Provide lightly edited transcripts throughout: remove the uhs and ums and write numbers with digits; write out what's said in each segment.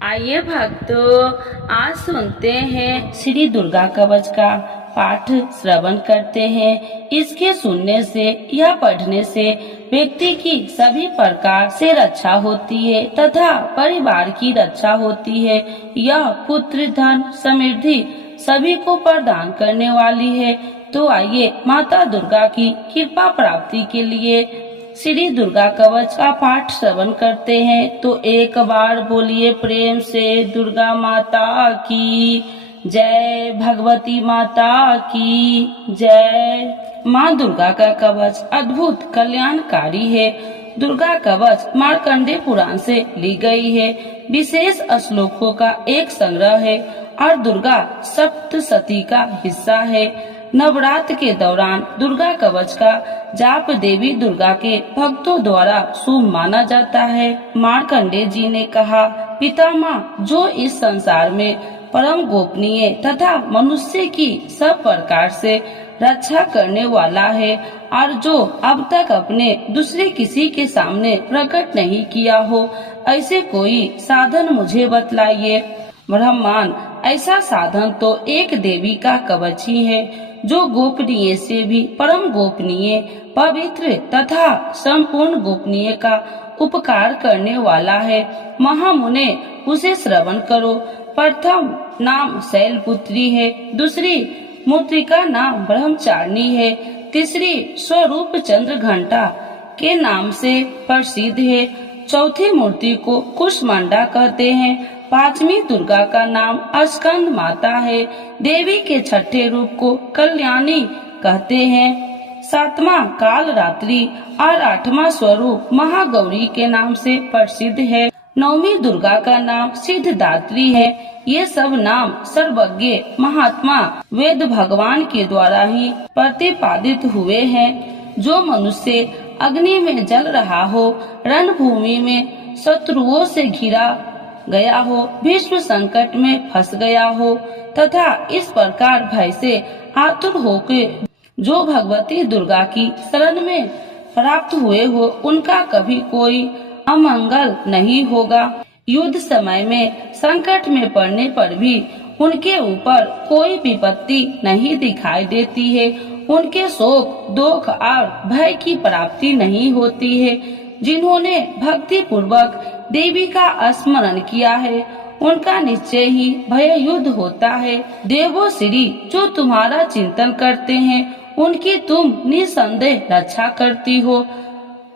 आइए भक्तों, आज सुनते हैं श्री दुर्गा कवच का पाठ श्रवण करते हैं। इसके सुनने से या पढ़ने से व्यक्ति की सभी प्रकार से रक्षा होती है तथा परिवार की रक्षा होती है। यह पुत्र धन समृद्धि सभी को प्रदान करने वाली है। तो आइए माता दुर्गा की कृपा प्राप्ति के लिए श्री दुर्गा कवच का पाठ श्रवण करते हैं। तो एक बार बोलिए प्रेम से दुर्गा माता की जय, भगवती माता की जय। माँ दुर्गा का कवच अद्भुत कल्याणकारी है। दुर्गा कवच मार्कंडे पुराण से ली गई है। विशेष श्लोकों का एक संग्रह है और दुर्गा सप्तशती का हिस्सा है। नवरात्र के दौरान दुर्गा कवच का जाप देवी दुर्गा के भक्तों द्वारा शुभ माना जाता है। मार्कंडे जी ने कहा, पितामह, जो इस संसार में परम गोपनीय तथा मनुष्य की सब प्रकार से रक्षा करने वाला है और जो अब तक अपने दूसरे किसी के सामने प्रकट नहीं किया हो, ऐसे कोई साधन मुझे बतलाइए। ब्रह्मांड, ऐसा साधन तो एक देवी का कवच ही है जो गोपनीय से भी परम गोपनीय, पवित्र तथा संपूर्ण गोपनीय का उपकार करने वाला है। महामुने, उसे श्रवण करो। प्रथम नाम शैलपुत्री है, दूसरी मूत्रिका नाम ब्रह्मचारिणी है, तीसरी स्वरूप चंद्र घंटा के नाम से प्रसिद्ध है, चौथी मूर्ति को कुष्मांडा कहते हैं, पांचवी दुर्गा का नाम स्कंद माता है, देवी के छठे रूप को कल्याणी कहते हैं, सातवां काल रात्रि और आठवां स्वरूप महागौरी के नाम से प्रसिद्ध है, नौवीं दुर्गा का नाम सिद्धदात्री है। ये सब नाम सर्वज्ञ महात्मा वेद भगवान के द्वारा ही प्रतिपादित हुए हैं। जो मनुष्य अग्नि में जल रहा हो, रणभूमि में शत्रुओं से घिरा गया हो, विश्व संकट में फंस गया हो तथा इस प्रकार भय से आतुर होकर जो भगवती दुर्गा की शरण में प्राप्त हुए हो, उनका कभी कोई अमंगल नहीं होगा। युद्ध समय में संकट में पड़ने पर भी उनके ऊपर कोई विपत्ति नहीं दिखाई देती है। उनके शोक, दुख और भय की प्राप्ति नहीं होती है। जिन्होंने भक्ति पूर्वक देवी का स्मरण किया है, उनका निश्चय ही भय युद्ध होता है। देवो श्री, जो तुम्हारा चिंतन करते हैं, उनकी तुम निसंदेह रक्षा करती हो।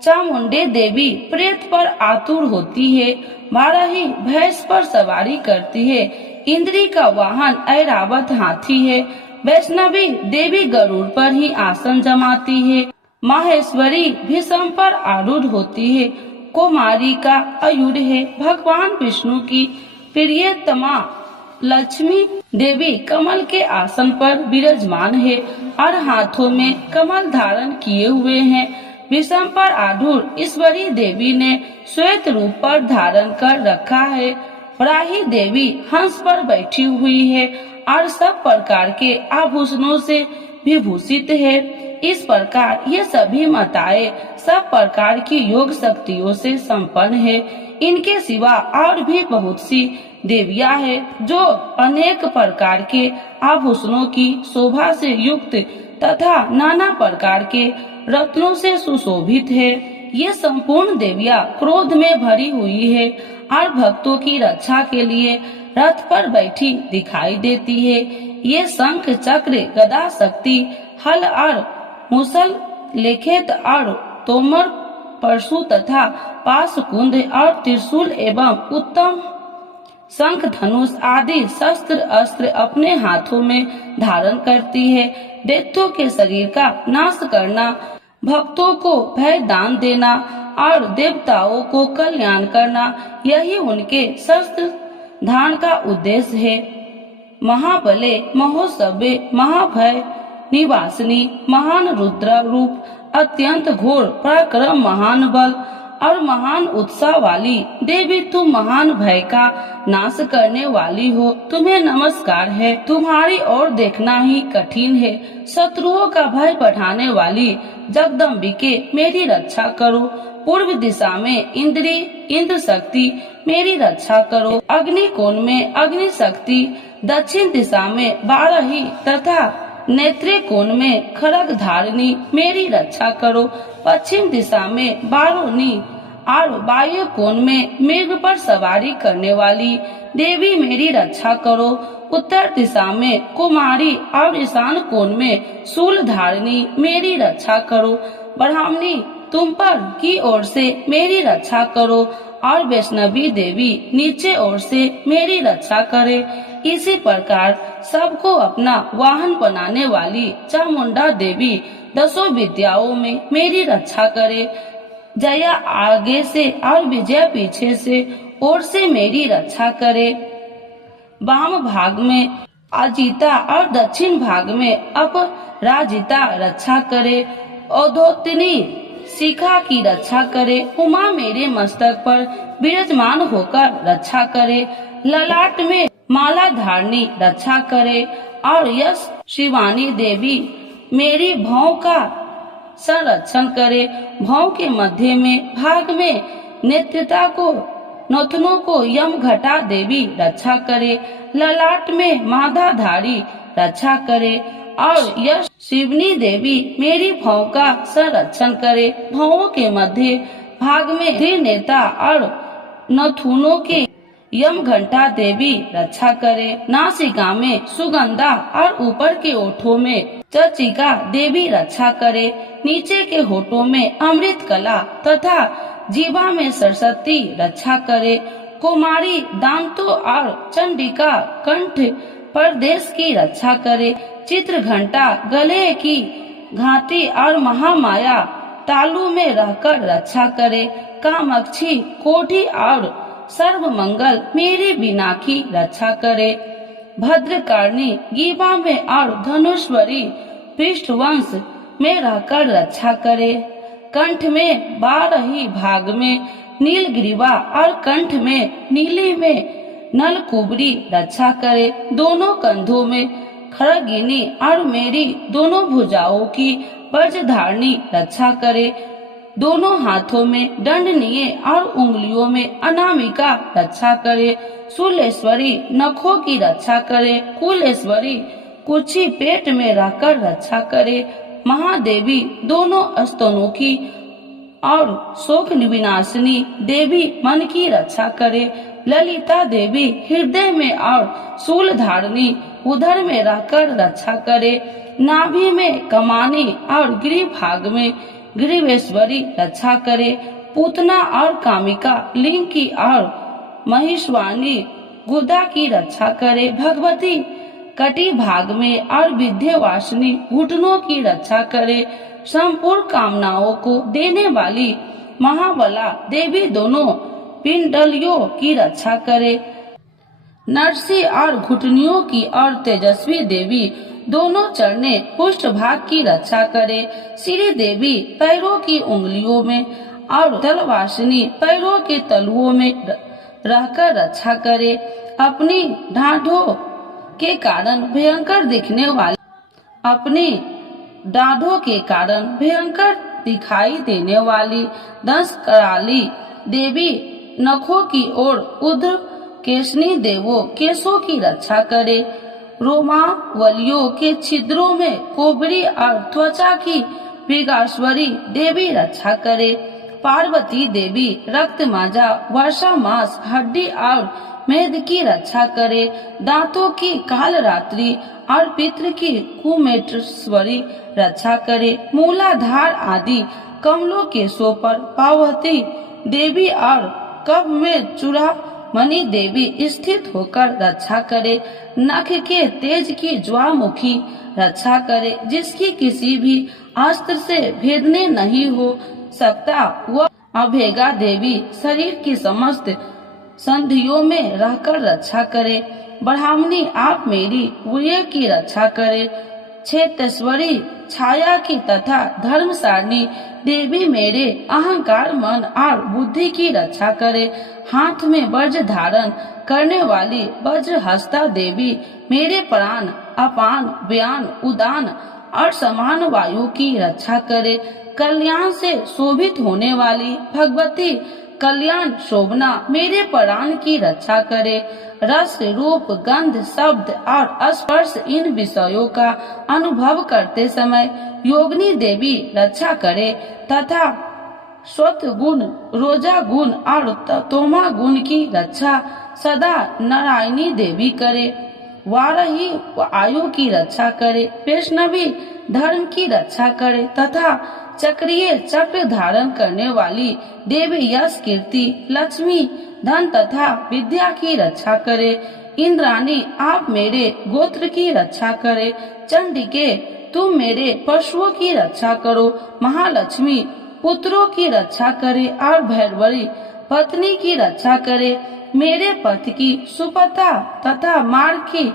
चामुंडे देवी प्रेत पर आतुर होती है, बारही भैंस पर सवारी करती है, इंद्री का वाहन ऐरावत हाथी है, वैष्णवी देवी गरुड़ पर ही आसन जमाती है, माहेश्वरी भीषम पर आरूढ़ होती है, कुमारी का आयुध है, भगवान विष्णु की प्रियतमा लक्ष्मी देवी कमल के आसन पर विराजमान है और हाथों में कमल धारण किए हुए हैं। विषम पर आरूढ़ ईश्वरी देवी ने श्वेत रूप पर धारण कर रखा है। वराही देवी हंस पर बैठी हुई है और सब प्रकार के आभूषणों से विभूषित है। इस प्रकार ये सभी माताएं सब प्रकार की योग शक्तियों से संपन्न है। इनके सिवा और भी बहुत सी देवियां हैं जो अनेक प्रकार के आभूषणों की शोभा से युक्त तथा नाना प्रकार के रत्नों से सुशोभित है। ये संपूर्ण देवियां क्रोध में भरी हुई है और भक्तों की रक्षा के लिए रथ पर बैठी दिखाई देती है। ये शंख, चक्र, गदा, शक्ति, हल और मुसल, लेखेत और तोमर, परशु तथा पाशकुंद और त्रिशूल एवं उत्तम शंख, धनुष आदि शस्त्र अस्त्र अपने हाथों में धारण करती है। दैत्यों के शरीर का नाश करना, भक्तों को भय दान देना और देवताओं को कल्याण करना, यही उनके शस्त्र धारण का उद्देश्य है। महाबले, महोत्सवे, महाभय निवासिनी, महान रुद्र रूप, अत्यंत घोर पराक्रम, महान बल और महान उत्साह वाली देवी, तुम महान भय का नाश करने वाली हो, तुम्हें नमस्कार है। तुम्हारी ओर देखना ही कठिन है। शत्रुओं का भय बढ़ाने वाली जगदम्बिके, मेरी रक्षा करो। पूर्व दिशा में इंद्र शक्ति, मेरी रक्षा करो। अग्नि कोण में अग्नि शक्ति, दक्षिण दिशा में बारही तथा नेत्री कोण में खड़ग धारिणी, मेरी रक्षा करो। पश्चिम दिशा में बारूणी और वायु कोण में मेघ पर सवारी करने वाली देवी, मेरी रक्षा करो। उत्तर दिशा में कुमारी और ईशान कोण में शूल धारिणी, मेरी रक्षा करो। ब्राह्मणी, तुम पर की ओर से मेरी रक्षा करो और वैष्णवी देवी नीचे ओर से मेरी रक्षा करे। इसी प्रकार सबको अपना वाहन बनाने वाली चामुंडा देवी दसों विद्याओं में मेरी रक्षा करे। जया आगे से और विजय पीछे से ओर से मेरी रक्षा करे। वाम भाग में अजिता और दक्षिण भाग में अपराजिता रक्षा करे। औधोतनी शिखा की रक्षा करे। उमा मेरे मस्तक पर विराजमान होकर रक्षा करे। ललाट में माला धारणी रक्षा करे और यश शिवानी देवी मेरी भौं का संरक्षण करे। भौं के मध्य में भाग में नेत्रता को नथनों को यम घटा देवी रक्षा करे। ललाट में माधाधारी रक्षा करे और यश शिवनी देवी मेरी भौं का संरक्षण करे। भौं के मध्य भाग में त्रिनेता और नथुनों के यम घंटा देवी रक्षा करे। नासिका में सुगंधा और ऊपर के ओठों में चर्चिका देवी रक्षा करे। नीचे के होठों में अमृत कला तथा जीवा में सरस्वती रक्षा करे। कुमारी दांतों और चंडिका कंठ प्रदेश की रक्षा करे। चित्र घंटा गले की घाटी और महामाया तालु में रहकर रक्षा करे। कामाक्षी कोठी और सर्व मंगल मेरी बिना की रक्षा करे। भद्रकार्णी गीबा में और धनुष्वरी पृष्ठवंश में रहकर रक्षा करे। कंठ में बारही भाग में नीलग्रीवा और कंठ में नीली में नलकुबरी रक्षा करे। दोनों कंधों में खरगिनी और मेरी दोनों भुजाओं की वज्रधारणी रक्षा करे। दोनों हाथों में दंडनीय और उंगलियों में अनामिका रक्षा करे। शूलेश्वरी नखों की रक्षा करे। कुलेश्वरी कुची पेट में रहकर रक्षा करे। महादेवी दोनों स्तनों की और शोक विनाशिनी देवी मन की रक्षा करे। ललिता देवी हृदय में और शूल धारणी उधर में रहकर रक्षा करे। नाभि में कमानी और गिरि भाग में गिरिवेश्वरी रक्षा करे। पूतना और कामिका लिंग की और महिष्वानी गुदा की रक्षा करे। भगवती कटी भाग में और विद्यावासिनी घुटनों की रक्षा करे। संपूर्ण कामनाओं को देने वाली महाबला देवी दोनों पिंडलियों की रक्षा करे। नरसी और घुटनियों की और तेजस्वी देवी दोनों चरणे पुष्ट भाग की रक्षा करे। श्री देवी पैरों की उंगलियों में और तलवासिनी पैरों के तलुओं में रहकर रक्षा करे। अपनी ढाढ़ों के कारण भयंकर दिखने वाली अपनी दाढ़ों के कारण भयंकर दिखाई देने वाली दंश कराली देवी नखों की ओर उद्र केशनी देवो केशों की रक्षा करे। रोमावलियों के छिद्रों में कोबरी और त्वचा की मृगाश्वरी देवी रक्षा करे। पार्वती देवी रक्त माजा वर्षा मास हड्डी और मेद की रक्षा करे। दांतों की काल रात्रि और पितृ की कुमेटेश्वरी रक्षा करे। मूलाधार आदि कमलों के सो पर पार्वती देवी और कब में चूड़ा मणि देवी स्थित होकर रक्षा करे। नख के तेज की ज्वामुखी रक्षा करे। जिसकी किसी भी अस्त्र से भेदने नहीं हो सकता वह अभेगा देवी शरीर की समस्त संधियों में रहकर रक्षा करे। ब्राह्मणी आप मेरी वीर्य की रक्षा करे। क्षेत्रेश्वरी छाया की तथा धर्मसारिणी देवी मेरे अहंकार, मन और बुद्धि की रक्षा करे। हाथ में वज्र धारण करने वाली वज्रहस्ता देवी मेरे प्राण, अपान, व्यान, उदान और समान वायु की रक्षा करे। कल्याण से शोभित होने वाली भगवती कल्याण शोभना मेरे प्राण की रक्षा करे। रस, रूप, गंध, शब्द और स्पर्श इन विषयों का अनुभव करते समय योगिनी देवी रक्षा करे तथा स्वत गुण, रोजा गुण और तोमा गुण की रक्षा सदा नारायणी देवी करे। वाराही आयु की रक्षा करे, वैष्णवी धर्म की रक्षा करे तथा चक्रीय चक्र धारण करने वाली देवी यश, कीर्ति, लक्ष्मी, धन तथा विद्या की रक्षा करे। इंद्राणी आप मेरे गोत्र की रक्षा करे। चंडिके तुम मेरे पशुओं की रक्षा करो। महालक्ष्मी पुत्रों की रक्षा करे और भैरवरी पत्नी की रक्षा करे। मेरे पति की सुपथा तथा मार्ग की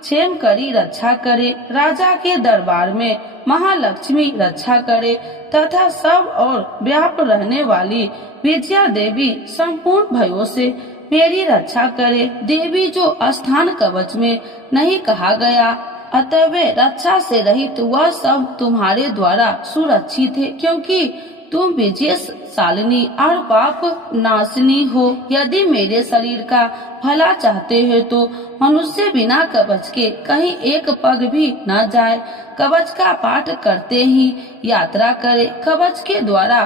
क्षेम करी रक्षा करे। राजा के दरबार में महालक्ष्मी रक्षा करे तथा सब और व्याप रहने वाली विजया देवी संपूर्ण भयों से मेरी रक्षा करे। देवी जो स्थान कवच में नहीं कहा गया, अतः रक्षा से रहित वह सब तुम्हारे द्वारा सुरक्षित है, क्योंकि तुम विजयशालिनी और पाप नाशिनी हो। यदि मेरे शरीर का भला चाहते हो तो मनुष्य बिना कवच के कहीं एक पग भी न जाए। कवच का पाठ करते ही यात्रा करे। कवच के द्वारा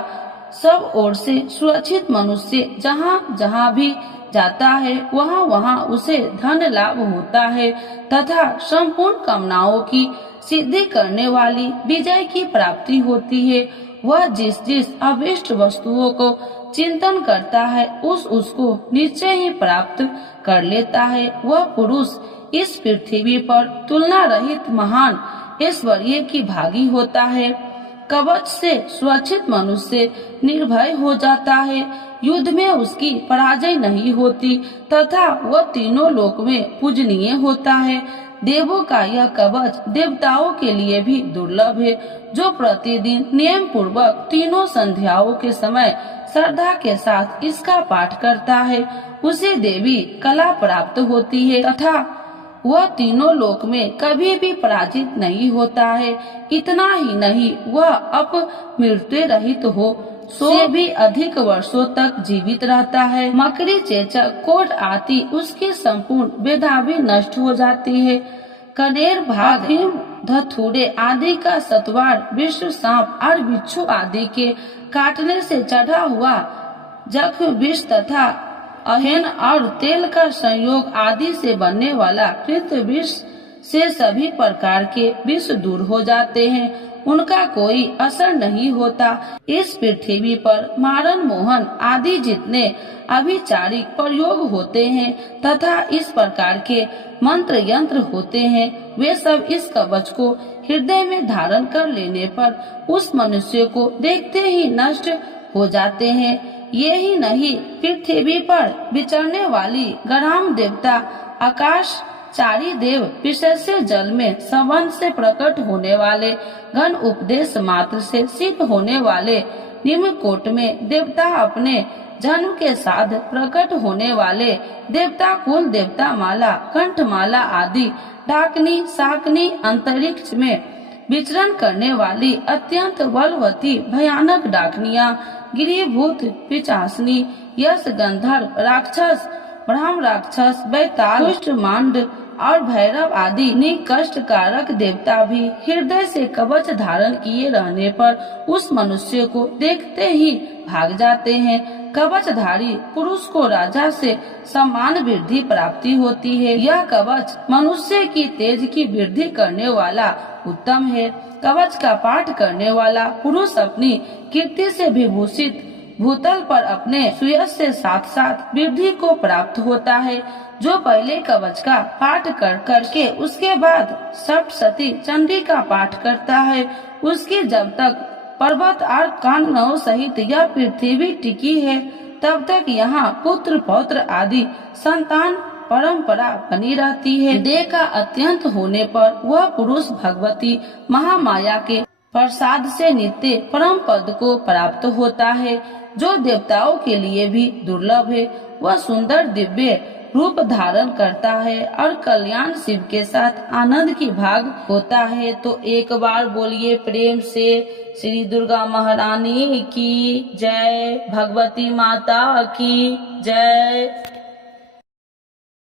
सब ओर से सुरक्षित मनुष्य जहाँ जहाँ भी जाता है वहाँ वहाँ उसे धन लाभ होता है तथा संपूर्ण कामनाओं की सिद्धि करने वाली विजय की प्राप्ति होती है। वह जिस जिस अभिष्ट वस्तुओं को चिंतन करता है उसको निश्चय ही प्राप्त कर लेता है। वह पुरुष इस पृथ्वी पर तुलना रहित महान ऐश्वर्य की भागी होता है। कवच से सुरक्षित मनुष्य निर्भय हो जाता है। युद्ध में उसकी पराजय नहीं होती तथा वह तीनों लोक में पूजनीय होता है। देवों का यह कवच देवताओं के लिए भी दुर्लभ है। जो प्रतिदिन नियम पूर्वक तीनों संध्याओं के समय श्रद्धा के साथ इसका पाठ करता है उसे देवी कला प्राप्त होती है तथा वह तीनों लोक में कभी भी पराजित नहीं होता है। इतना ही नहीं, वह अपमृत्यु रहित हो से भी अधिक वर्षों तक जीवित रहता है। मकड़ी, चेचक, कोट आदि उसकी संपूर्ण वेदा भी नष्ट हो जाती है। कनेर, भाग, धतूरे आदि का सतवार, विश्व सांप और बिच्छू आदि के काटने से चढ़ा हुआ जख्म, विष तथा अहेन और तेल का संयोग आदि से बनने वाला कृत विष से सभी प्रकार के विष दूर हो जाते हैं, उनका कोई असर नहीं होता। इस पृथ्वी पर मारन, मोहन आदि जितने अभिचारिक प्रयोग होते हैं तथा इस प्रकार के मंत्र यंत्र होते हैं, वे सब इस कवच को हृदय में धारण कर लेने पर उस मनुष्य को देखते ही नष्ट हो जाते हैं। ये ही नहीं, पृथ्वी पर विचरने वाली ग्राम देवता, आकाश चारी देव, विशेष जल में संबंध से प्रकट होने वाले घन, उपदेश मात्र से सिद्ध होने वाले निम्न कोट में देवता, अपने जन्म के साथ प्रकट होने वाले देवता कुल, देवता माला, कंठमाला आदि, डाकनी, शाकनी, अंतरिक्ष में विचरण करने वाली अत्यंत बलवती भयानक डाकनिया, गिरिभूत, पिचासनी, यश, गंधर्व, राक्षस, ब्रह्म राक्षस, बैताल, दुष्ट, मांड और भैरव आदि निकष्ट कारक देवता भी हृदय से कवच धारण किए रहने पर उस मनुष्य को देखते ही भाग जाते हैं। कवचधारी पुरुष को राजा से समान वृद्धि प्राप्ति होती है। यह कवच मनुष्य की तेज की वृद्धि करने वाला उत्तम है। कवच का पाठ करने वाला पुरुष अपनी कीर्ति से विभूषित भूतल पर अपने सुयश से साथ साथ वृद्धि को प्राप्त होता है। जो पहले कवच का पाठ करके उसके बाद सप्तशती चंडी का पाठ करता है, उसकी जब तक पर्वत और कांडव सहित यह पृथ्वी टिकी है तब तक यहाँ पुत्र पौत्र आदि संतान परंपरा बनी रहती है। देह का अत्यंत होने पर वह पुरुष भगवती महामाया के प्रसाद से नित्य परम पद को प्राप्त होता है, जो देवताओं के लिए भी दुर्लभ है। वह सुंदर दिव्य रूप धारण करता है और कल्याण शिव के साथ आनंद की भाग होता है। तो एक बार बोलिए प्रेम से श्री दुर्गा महारानी की जय, भगवती माता की जय।